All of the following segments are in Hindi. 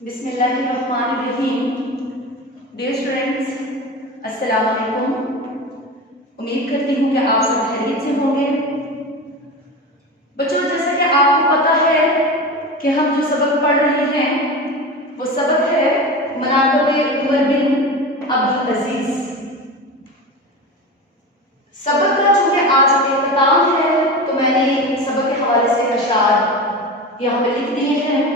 बिस्मिल्लाहिर्रहमानिर्रहीम। डियर स्टूडेंट्स, अस्सलाम वालेकुम। उम्मीद करती हूँ कि आप सब खैरियत से होंगे। बच्चों, जैसा कि आपको पता है कि हम जो सबक पढ़ रहे हैं वो सबक है मनाक़िब उमर बिन अब्दुल अजीज। सबक का चूंकि आज इख्तिताम है तो मैंने सबक के हवाले से अशार यहाँ पे लिख दिए हैं।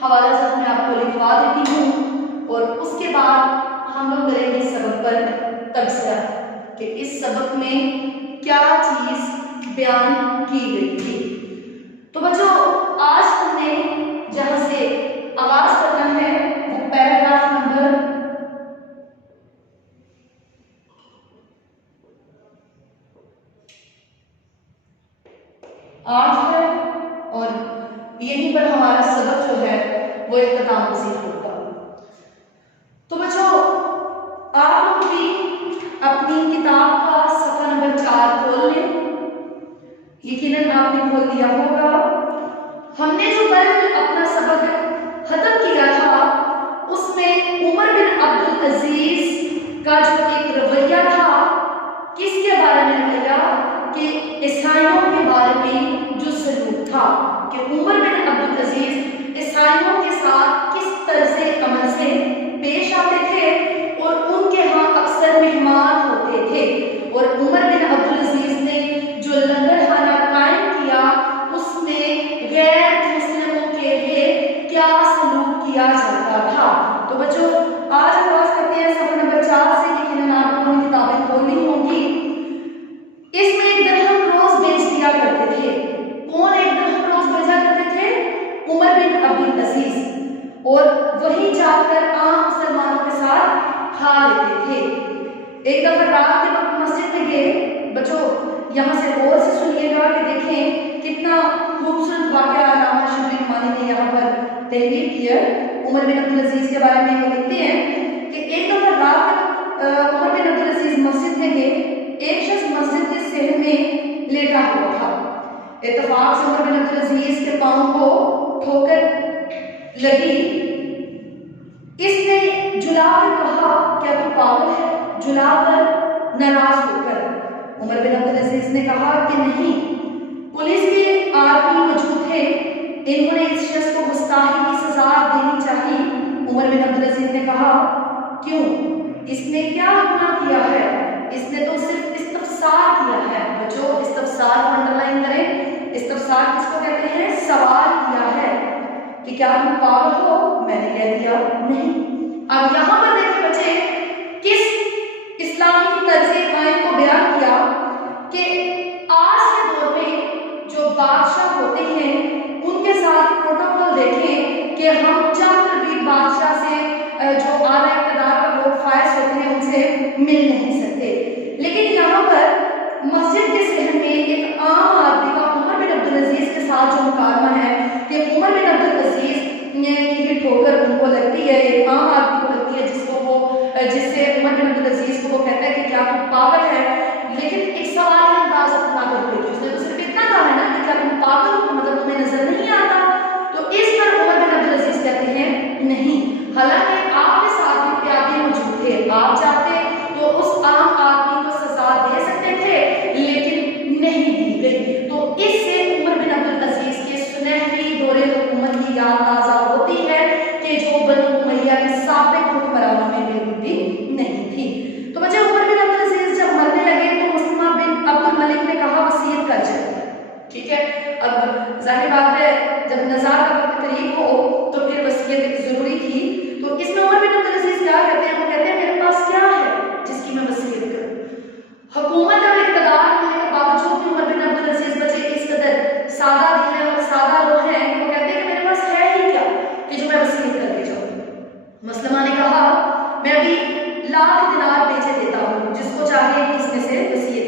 हवाला सब मैं आपको लिखवा देती हूँ और उसके बाद हम लोग करेंगे सबक पर तबसरा कि इस सबक में क्या चीज बयान की गई थी। तो बच्चों, आज हमने जहां से आगाज करना है वो पैराग्राफ नंबर 8 है और यहीं पर हमारा सबक जो है वो इख्तिताम पसीर होगा। तो बच्चों, आप लोग भी अपनी किताब का सफ़ा नंबर 4 खोल लें। यकीनन आपने खोल दिया होगा। हमने जो कल अपना सबक खत्म किया था उसमें उमर बिन अब्दुल अजीज का जो एक रवैया था, किसके बारे में रवैया कि ईसाइयों के बारे में जो सलूक था कि उमर बिन अब्दुल अजीज ईसाइयों के साथ किस तर्ज़े अमल से पेश आते थे और उनके यहाँ अक्सर मेहमान होते थे। और उमर बिन अब्दुल अजीज ने जो लंगरखाना कायम किया उसमें गैर मुस्लिमों के लिए क्या सलूक किया जाता था। तो बच्चों, आज हम बात करते हैं सफ़ा नंबर 4 से। यकीनन आप लोगों ने किताबें खोलनी होंगी। इसमें एक दरहम रोज बेच दिया करते थे। कौन एक दरहम रोज बेचा करते थे? उमर बिन अब्दुल अजीज। और वही जाकर आम मुसलमानों के साथ खा लेते थे। एक दफा रात के वक्त मस्जिद में गए। बच्चों, यहाँ से गौर से सुनिएगा कि देखें कितना खूबसूरत वाक़या अल्लामा शबली रहमानी ने यहाँ पर तहरीर किया। उमर बिन अब्दुल अजीज के बारे में वो लिखते हैं कि एक दफा रात उमर बिन अब्दुल अजीज मस्जिद में गए। एक शख्स मस्जिद के सहन में लेटा हुआ था। इत्तेफाक से उमर बिन अब्दुल अजीज के पांव को ठोकर लगी। इसने झुलाकर कहा, क्या तू पागल है? झुलाकर नाराज होकर उमर बिन अब्दुल अजीज ने कहा कि नहीं, पुलिस के आदमी मौजूद थे, इन्होंने इस शख्स को गुस्ताखी की सजा देनी चाहिए। उमर बिन अब्दुल अजीज ने कहा, क्यों? इसने क्या गुनाह किया है? इसने तो सिर्फ इस्तफसार किया है। बच्चों, इस्तफसार को अंडरलाइन करें। इस्तफसार किसको कहते हैं? सवाल किया है कि क्या तुम पागल हो? मैंने कह दिया नहीं। अब यहाँ पर देखिए बच्चे, किस इस्लामी तर्ज़े कायम को बयान किया कि आज के दौर में जो बादशाह होते हैं उनके साथ प्रोटोकॉल देखें कि हम चाहकर भी बादशाह से जो आला इक़्तिदार का लोग फायज होते हैं उनसे मिल नहीं सकते। लेकिन यहाँ पर मस्जिद के सहन में एक आम आदमी का उमर बिन अब्दुल अजीज के साथ जो मुकाबला है कि उमर बिन अब्दुल अजीज की ठोकर उनको लगती है, एक आम आदमी को लगती है, जिससे उमर बिन अब्दुल अजीज को वो कहता है कि क्या तुम पागल है। लेकिन एक सवाल अंदाज अपना करते थे। उसने तो सिर्फ इतना कहा है ना कि क्या तुम पागल हो, मतलब तुम्हें नजर नहीं आता? तो इस पर उमर बिन अब्दुल अजीज कहते हैं नहीं, हालांकि आपके साथ भी प्यादे मौजूद थे, आप चाहते तो उस आम आदमी को सजा दे सकते थे, लेकिन नहीं दी गई। तो इससे उमर बिन अब्दुल अजीज के सुनहरी दौरे हुकूमत की याद ताज़ा होती है कि जो बनी उमैया के साबिक हुक्मरानों में बिल्कुल भी नहीं थी। तो बच्चे, उमर बिन अब्दुल अजीज जब मरने लगे तो मुस्लिमा बिन अब्दुल मलिक ने कहा वसीयत कर जाए। ठीक है, अब जाहिर बात है जब नज़ार का वक्त करीब हो तो फिर वसीयत जरूरी थी। तो इसमें उमर बिन अब्दुल अजीज क्या कहते हैं? वो कहते हैं मेरे पास क्या है जिसकी मैं वसीयत करूं? हुकूमत और इक़्तिदार होने के बावजूद भी उमर बिन अब्दुल अजीज बच्चे इस कदर सादा दिल है और सादा लोग हैं कि वो कहते हैं कि मेरे पास है ही क्या कि जो मैं वसीयत करके जाऊं। मसलमा ने कहा, मैं अभी 1,00,000 दिनार बेचे देता हूँ, जिसको चाहे इसमें से वसीयत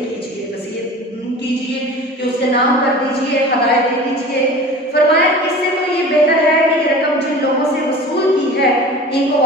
कीजिए कि उसके नाम कर दीजिए, हदायत दे दीजिए। फरमाया, इससे तो ये बेहतर है कि ये रकम जिन लोगों से वसूल की है इनको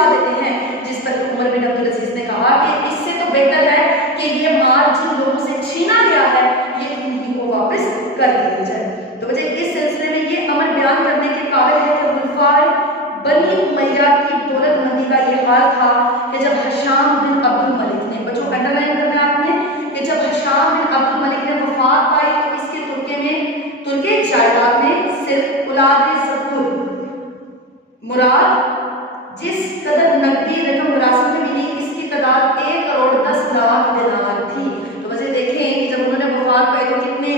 भिजवा देते हैं, जिस पर उमर बिन अब्दुल अजीज ने कहा कि इससे तो बेहतर है कि ये माल जिन लोगों से छीना गया है ये उन्हीं को वापस कर दिया जाए। तो वजह इस सिलसिले में ये अमर बयान करने के काबिल है कि खुलफाए बनी उमैया की दौलतमंदी का ये हाल था कि जब हिशाम बिन अब्दुल मलिक ने, बच्चों अंडरलाइन करना आपने, कि जब हिशाम बिन अब्दुल मलिक ने वफात पाई तो इसके तुर्के जायदाद में सिर्फ औलाद ज़कूर मुराद जिस कदर नकदी रकम विरासत में मिली इसकी तादाद 1 करोड़ 10 लाख दिनार थी। तो वजह देखें कि जब उन्होंने वफात पाई तो कितने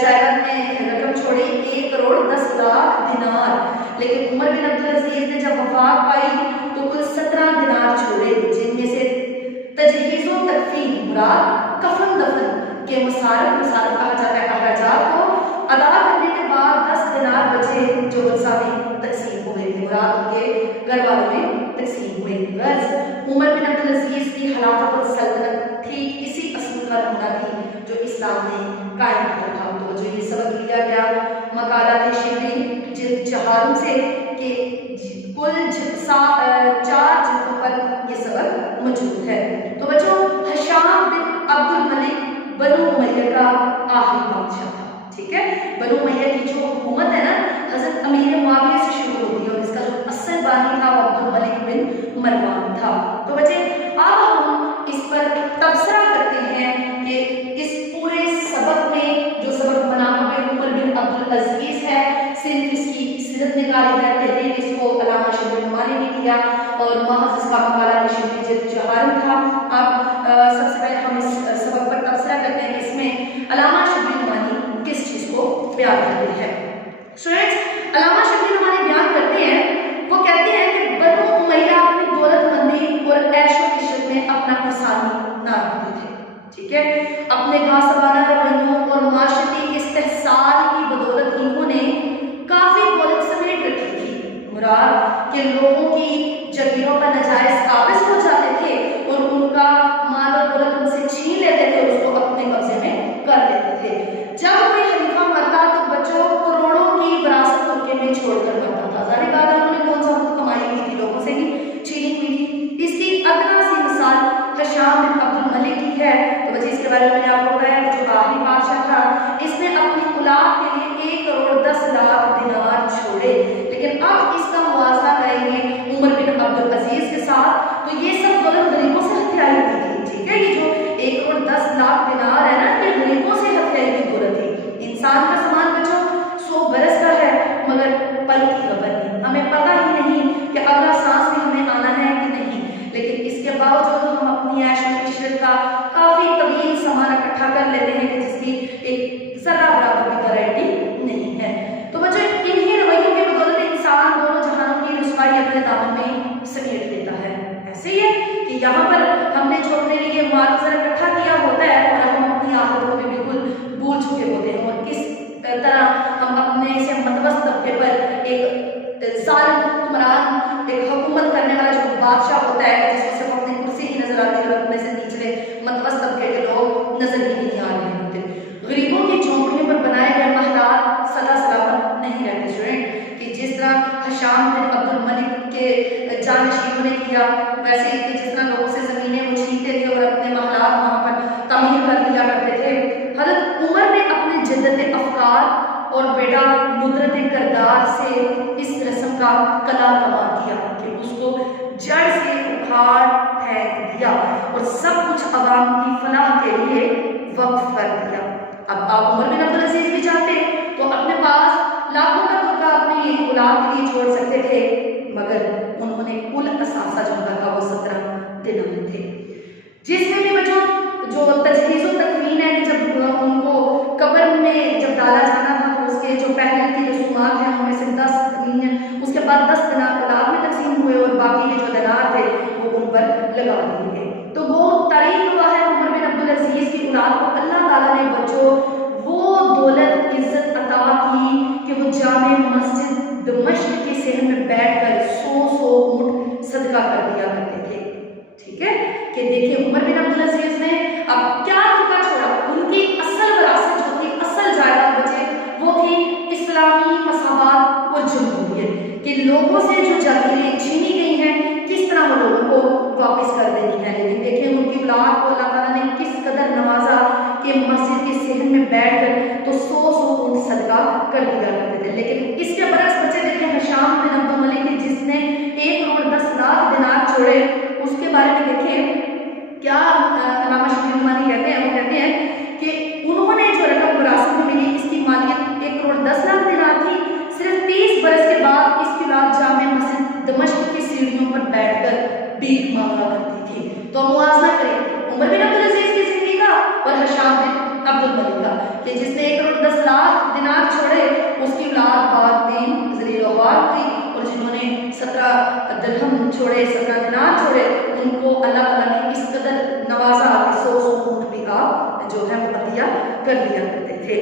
जायदाद में रकम छोड़ी, 1 करोड़ 10 लाख दिनार। लेकिन उमर बिन अब्दुल अजीज ने जब वफात पाई तो कुल 17 दिनार छोड़े, जिनमें से तजहीज़ो तकफीन मुराद कफन दफन के मुसारफ कहा जाता है अखराजात को अदा करने के बाद 10 दिनार बचे जो वसा में तकसीम हुए थे, मुराद उनके घर वालों में तकसीम हुए। गर्ज उमर बिन अब्दुल अजीज की खिलाफत सल्तनत ठीक इसी असूल का नमूना थी जो इस्लाम ने कायम किया था। तो जो ये सबक लिया गया मकालात शिबली जिल्द 4 से कि कुल 4 जिल्दों पर ये सबक मौजूद है। तो बच्चों हिशाम बिन अब्दुल मलिक बनु उमैया का आखिरी बादशाह था, ठीक है। बनु उमैया की जो हुकूमत है ना हजरत अमीर मुआविया से शुरू होती है और इसका जो असल बानी था वो अब्दुल मलिक बिन मरवान था। तो बच्चे अब हम इस पर तबसरा करते हैं कि इस पूरे सबक में जो सबक मनाक़िब उमर बिन अब्दुल अजीज है सिर्फ इसकी सीरत निकाली है, तहरीर इसको अल्लामा शबीर नुमानी ने किया और महज इसका मकाला शिबली जिल्द 4 था। अब सबसे पहले हम इस सबक पर तबसरा करते हैं कि इसमें अल्लामा शबीर नुमानी किस चीज़ को बयान करते हैं। स्टूडेंट्स अल्लामा शबीर नुमानी बयान करते हैं, वो कहते हैं कि बनु उमैया अपनी दौलतमंदी और ऐशो इशरत में अपना फसानी ना रखते थे, ठीक है। अपने घासबाना रवैयों और माशरती इस्तेहसाल की बदौलत इन्होंने काफी दौलत समेट रखी थी, मुराद के लोगों की जगीरों पर नाजायज काबिज हो जाते थे और उनका माल और दौलत उनसे छीन लेते थे और उसको अपने कब्जे में कर लेते थे। जब कोई खलीफा मरता तो बच्चों करोड़ों की विरासत उनके में छोड़कर मरता था। जाहिर बात है उन्होंने कौन सा कमाई हुई थी, लोगों से ही छीनी हुई थी। इसकी अदना सी मिसाल हिशाम बिन अब्दुल मलिक की है। तो बच्चे इसके बारे में मैंने आपको बताया कि जो आखिरी बादशाह था इसने अपनी औलाद के लिए 1 करोड़ 10 लाख दिनार छोड़े। लेकिन अब इसका मुआवजा करेंगे उमर बिन अब्दुल अजीज के साथ, तो ये सब दौलत गरीबों से हथियाई हुई थी, ठीक है। ये जो 1 करोड़ 10 लाख दिनार है ना ये गरीबों से हथियाई हुई दौलत थी। इंसान का समान बच्चों 100 बरस का है मगर पल की खबर नहीं, हमें पता ही नहीं कि अगला सांस भी हमें आना है कि नहीं। लेकिन इसके बावजूद हम अपनी ऐशो इशरत का काफी तवील सामान इकट्ठा कर लेते हैं कि जिसकी एक जरा बराबर भी गारंटी नहीं है। तो बच्चों इन्हीं रवैयों के बदौलत इंसान दोनों जहानों की रुसवाई अपने दामन में समेट लेता है। ऐसे ही है कि यहाँ पर हमने जो अपने लिए माल जरा इकट्ठा किया होता है और हम अपनी आदत को भी बिल्कुल भूल चुके होते हैं और किस तरह हम अपने से मतवस्त तबके पर एक जालिम हुक्मरान एक हुकूमत करने वाला जो बादशाह होता है जिसको सिर्फ अपनी कुर्सी ही नजर आती है और अपने से निचले मतवस्त तबके के लोग नजर ही नहीं आ रहे होते। गरीबों की झोंपड़ियों पर बनाए गए महलात सदा सलामत नहीं रहते स्टूडेंट, कि जिस तरह हिशाम बिन अब्दुल मलिक के जानशीनों ने किया वैसे ही जिस तरह लोगों से जमीनें वो छीनते थे और अपने महलात वहाँ पर तमीर कर दिया करते थे। हज़रत उमर ने अपने जिद्दत अफकार और बेटा नुदरत किरदार से इस रस्म का कला कमा किया कि उसको जड़ से उखाड़ फेंक दिया और सब कुछ अवाम की फलाह के लिए वक्फ कर दिया। अब आप उमर बिन अब्दुल अजीज भी चाहते तो अपने पास लाखों का तुर्का अपनी औलाद के लिए छोड़ सकते थे, मगर उन्होंने कुल असासा जो था वो 17 दिनार थे, जिसमें भी बच्चों जो तजहीज़ो तकवीन है कि जब उनको कब्र में जब डाला जाना था तो उसके जो पहले की रसूमात हैं उनमें से 10 उसके बाद 10 दिनार औलाद में तकसीम हुए और बाकी के जो दिनार थे वो उन पर लगा दिए गए। तो वो तारीफ हुआ है उमर बिन अब्दुल अजीज की औलाद को अल्लाह ताला ने बच्चों वो दौलत इज्जत अता की कि वो जामे मस्जिद दमिश्क के सहन में बैठकर 100 ऊँट सदका कर दिया करते थे, ठीक है। कि देखिए उमर बिन अब्दुल अजीज ने अब क्या तुर्का छोड़ा, उनकी असल विरासत जो थी असल जायदाद बचे वो थी इस्लामी मसावात और जमहूरियत, कि लोगों से जो जागीरें छीनी गई हैं किस तरह को वापस कर देनी है। लेकिन देखें उनकी औलाद को अल्लाह ताला ने किस कदर नवाजा कि मस्जिद के सहन में बैठकर तो 100 ऊंट सदका कर दिया करते थे। लेकिन इसके बरक्स बच्चे देखें हिशाम बिन अब्दुल मलिक जिसने 1,10,00,000 दिनार छोड़े, उसके बारे में देखें क्या अल्लामा शबीर रहमानी कहते हैं। वो कहते हैं कि उन्होंने जो रकम विरासत में मिली इसकी मालियत 1,10,00,000 दिनार थी। सिर्फ 30 बरस के बाद इसकी औलाद जामे मस्जिद दमिश्क की सीढ़ियों पर बैठकर भीख मांगा करती थी। तो मुआवजा करें उमर बिन अब्दुल अजीज की जिंदगी का और हिशाम बिन अब्दुल मलिक का कि जिसने 1,10,00,000 दिनार छोड़े उसकी औलाद बाद में ज़लील वबार हुई, और जिन्होंने 17 दिरहम छोड़े, 17 दिनार छोड़े, उनको अल्लाह ताला ने इस कदर नवाजा कि 100 ऊंट भी आप जो है वो अतिया कर लिया करते थे।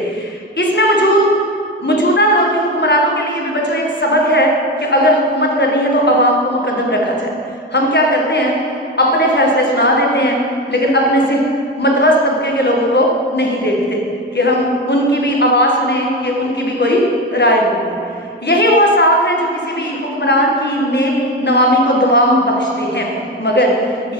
इसमें मौजूदा दौर के हुक्मरानों के लिए भी बच्चों एक सबक है कि अगर हुकूमत करनी है तो अवाम को मुकद्दम रखा जाए। हम क्या करते हैं, अपने फैसले सुना देते हैं, लेकिन अपने से मदरस तबके के लोगों को नहीं देखते कि हम उनकी भी आवाज़ सुने, कि उनकी भी कोई राय हो। यही वो साथ है जो किसी भी हुक्मरान की नेक नवामी को दुआम बख्शते हैं, मगर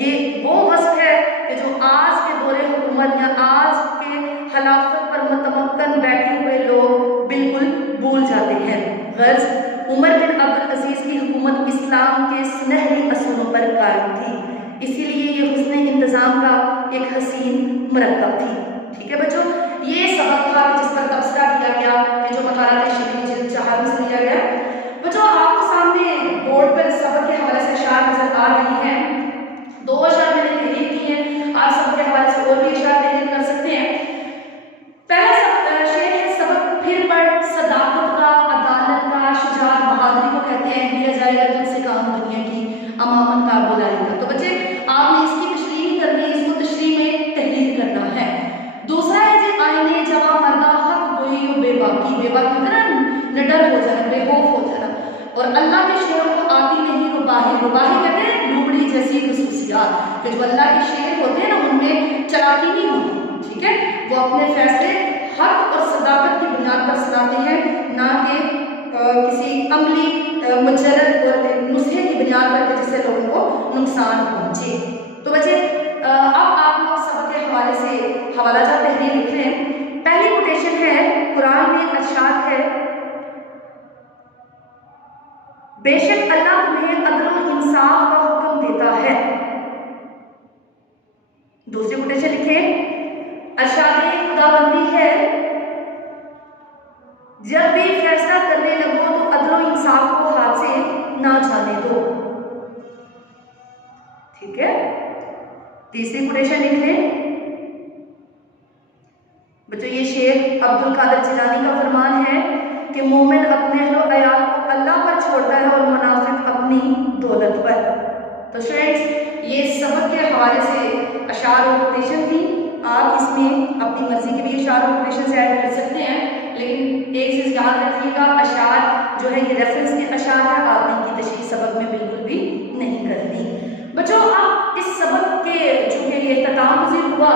ये वो वस्फ है कि जो आज के दौरे हुकूमत या आज के खिलाफत पर मुतमक्कन बैठे हुए लोग बिल्कुल भूल जाते हैं। गर्ज उमर बिन अब्दुल अजीज की हुकूमत इस्लाम के सुनहरी असूलों पर कायम थी, इसीलिए ये हुस्न इंतज़ाम का एक हसीन मरकब थी। ठीक है बच्चों, ये सबक था जिस पर तबसरा किया गया कि जो मकारात शबीर जिल्द 4 से लिया गया। बच्चों आपके सामने बोर्ड पर सबक के हवाले से अशार नजर आ रही हैं। 2 अशार मैंने तहरीर की हैं, आप सबक के हवाले से और भी अशार तहरीर कर सकते हैं। पहला शेर है सबक फिर पढ़, सदाकत का, अदालत का, शुजाअत बहादुरी को कहते हैं, दिया जाएगा तुझसे काम दुनिया की अमामत का बुलाएगा। तो बच्चे आपने इसकी तशरीह करनी है, इसको तशरीह में तहरीर करना है। दूसरा है जी आईने जवा मर्दा हक गोई बेबाकी, बेबाकी होता है ना, निडर हो जाना, बेखौफ हो जाना। और अल्लाह के शेर को आती नहीं रुबाही, रुबाही कहते हैं लूबड़ी जैसी खसूसियात, कि जो अल्लाह के शेर होते हैं ना उनमें चालाकी नहीं होती। ठीक है, वो अपने फैसले हक और सदाकत की बुनियाद पर सुनाते हैं, ना कि किसी अमली मुजरद और नुस्खे की बुनियाद पर जिससे लोगों को नुकसान पहुंचे। तो बच्चे अब आप लोग सबक के हवाले से हवाला जात तहरीर लिख रहे हैं। पहली कोटेशन है, कुरान में इरशाद है, बेशक अल्लाह तुम्हें अदल और इंसाफ का हुक्म देता है। दूसरी कोटेशन लिखे, अरशाद खुदाबंदी है, जब भी फैसला करने लगो तो अदल और इंसाफ को हाथ से ना जाने दो। ठीक है, तीसरी कोटेशन लिख लें बच्चों, ये शेर अब्दुल कादिर जिलानी का फरमान है कि मोमिन अपने अहलो अयाल को अल्लाह पर छोड़ता है और मुनाफिक अपनी दौलत पर। तो स्टूडेंट्स ये सबक के हवाले से अशार और कोटेशन थी। आप इसमें अपनी मर्जी के भी अशार और कोटेशन से ऐड कर सकते हैं, लेकिन एक चीज़ याद रखिएगा, अशार जो है ये रेफरेंस के अशार है, आपने इनकी तशरीह सबक में बिल्कुल भी नहीं करनी। बच्चों आप इस सबक के चूँकि ये इख्तिताम पज़ीर हुआ,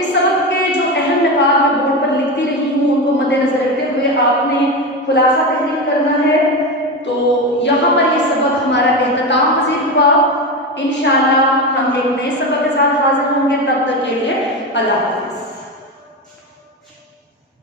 इस सबक के जो अहम निकात मैं बोर्ड पर लिखती रही हूँ उनको मद्देनजर रखते हुए आपने खुलासा तहरीर करना है। तो यहाँ पर ये सबक हमारा इख्तिताम पज़ीर हुआ। इंशाअल्लाह हम एक नए सबक के साथ हाजिर होंगे, तब तक के लिए अल्लाह हाफ़िज़।